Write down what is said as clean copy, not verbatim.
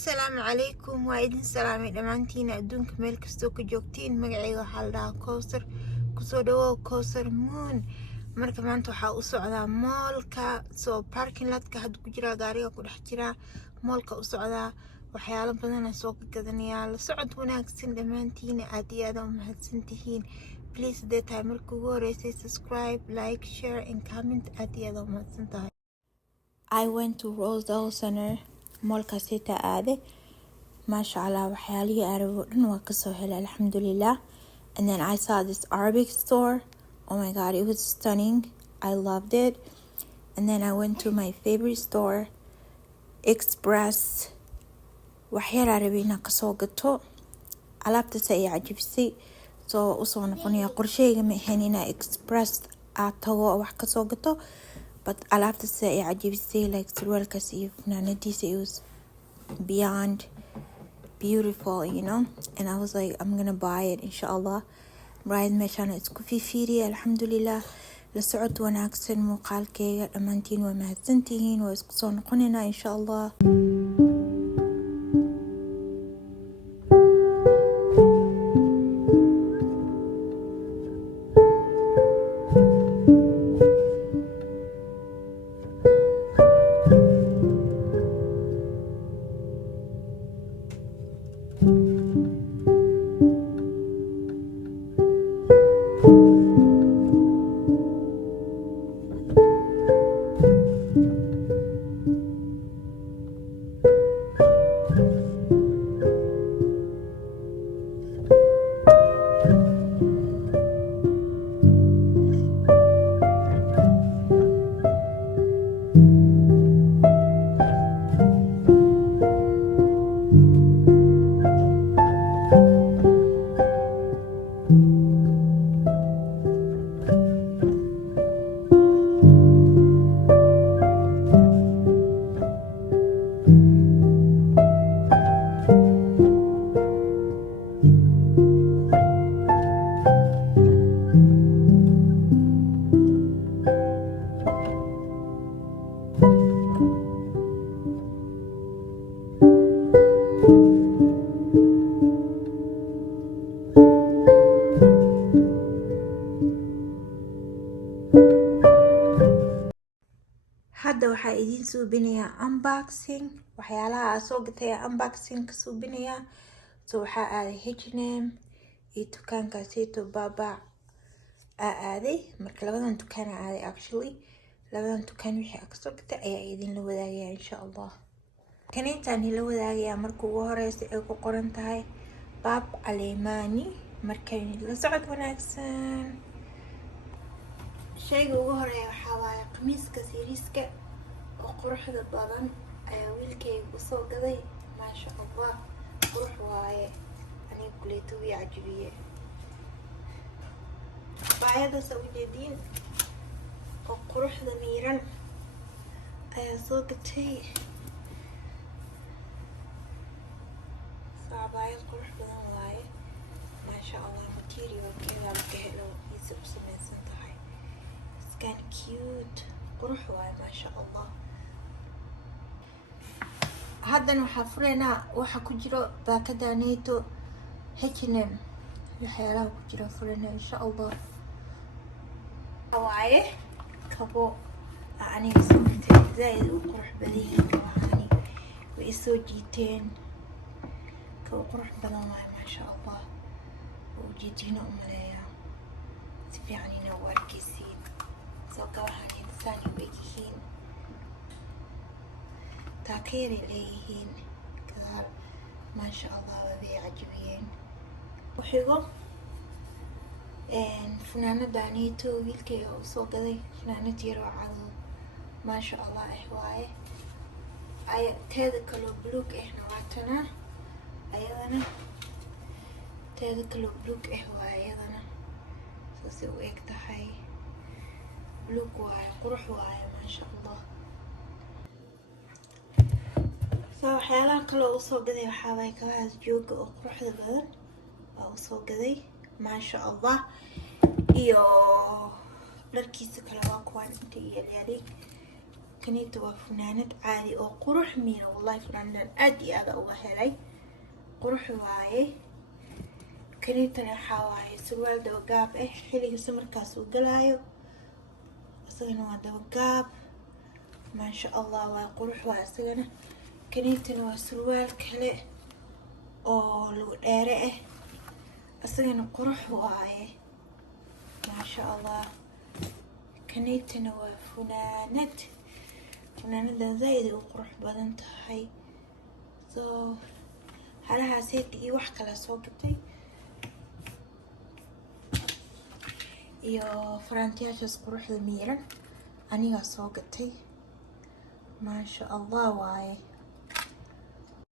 السلام عليكم وإذن سلامي دمانتين أدونك ميل كستو كجوكتين مقعيغو حالدها كوسر كسو دواو كوسر مون marka maanta waxaa u socdaa moolka soo parking lot-ka hadda ku jira gaariga ku dhex jira moolka u socdaa waxyaalo badan aan soo gadanayaa la socod wanaagsan dhammaantiin aad iyo aad u mahadsantihiin please hadday tahay markii ugu horeysay subscribe like share and comment aad iyo aad u mahadsantahay. I went to Rosedale Center moolka sita aade masha Allah waxyaalihii arabo dhan waa kasoo helay alxamdulillah. And then I saw this Arabic store. Oh my god, it was stunning. I loved it. And then I went to my favorite store, Express. waxyar arabina kasoo gato alaabtaas ay cajibisay soo usoo noqonaya qorsheyga ma ahayn inaa Express aad tago wax kasoo gato but alaabtaas ay cajibisay like surwaalkaas iyo funaanadiisa it was beyond beautiful, you know, and I was like I'm gonna buy it inshallah. رايد meeshaan isku fiiriye alxamdulillah la socod wanaagsan muuqaalkeyga dhammaantiin waa mahadsantihiin waa isku soo noqonaynaa insha allah. hadda waxaa idiin suubinayaa unboxing waxyaalaha aan soo gatay unboxing ka suubinayaa soo waxaa aaday H&M iyo dukaankaasito baba aaday marka labadan dukaan aaday actually labadan dukaan wixii aan kasoo gatay ayaa idinla wadaagayaa insha allah. kaneetaan la wadaagayaa marka ugu horeysa ay ku qoran tahay Bab Alemani markay la socod wanaagsan. shayga ugu horeeya waxaa waaye qamiiska siriiska oo quruxda badan ayaa wiilkayga u soo gaday maasha allah qurux waaye aniga kuleeto wii cajibiye baayadaas u jeediin oo quruxda miiran ayaa soo gatay saabaayad qurux badan waaye maasha allah materialkeeda laga helo iisa u samaysan tahay كان كيوت قروح واي ما شاء الله. هذا نحفرنا وحا كجرو باكدا نيتو H&M الحياة كجرو فرنا إن شاء الله. هوايه كبو يعني سمحت زايد وقروح بديه كواني وإسو جيتين كبو قروح بدن واي ما شاء الله وجيتين أملايا تبيعني نوار كيسين سوكوهان إنساني بيجيهين تاكيري ليهين كذا ما شاء الله وبي عجبين وحيقو فنانة دانيتو ويلكي وصو قدي فنانة تيرو عضو ما شاء الله إحواي أي تاذا كلو بلوك إحنا واتنا أيضنا تاذا كلو بلوك إحواي أيضنا سوسو إيك تحي بلوك واي قروح واي ما شاء الله. waxyaalaha kale oo soo gaday waxaa waay kabahaas jooga oo quruxda badan oo soo gaday maasha allah iyo dharkiisa kale waa kuwaan inta yaalyaaliin كنيتة وفنانة عادي أو قروح مينا والله فنانة أدي هذا الله هلي قروح واي كنيتنا حاواي سروال دوقاب حلي سمر كاسو قلايو أصغنا دوقاب ما شاء الله واي قروح واي أصغنا كنيتنا وسروال كله أو لو ديره أصغنا قروح واي ما شاء الله كنيتنا وفنانة فنانة زايد وقروح بدن تهي so هلها سيتي wax kala soo gatay iyo faraantiyaashaas quruxda miiran aniga soo gatay ma sha Allah waaye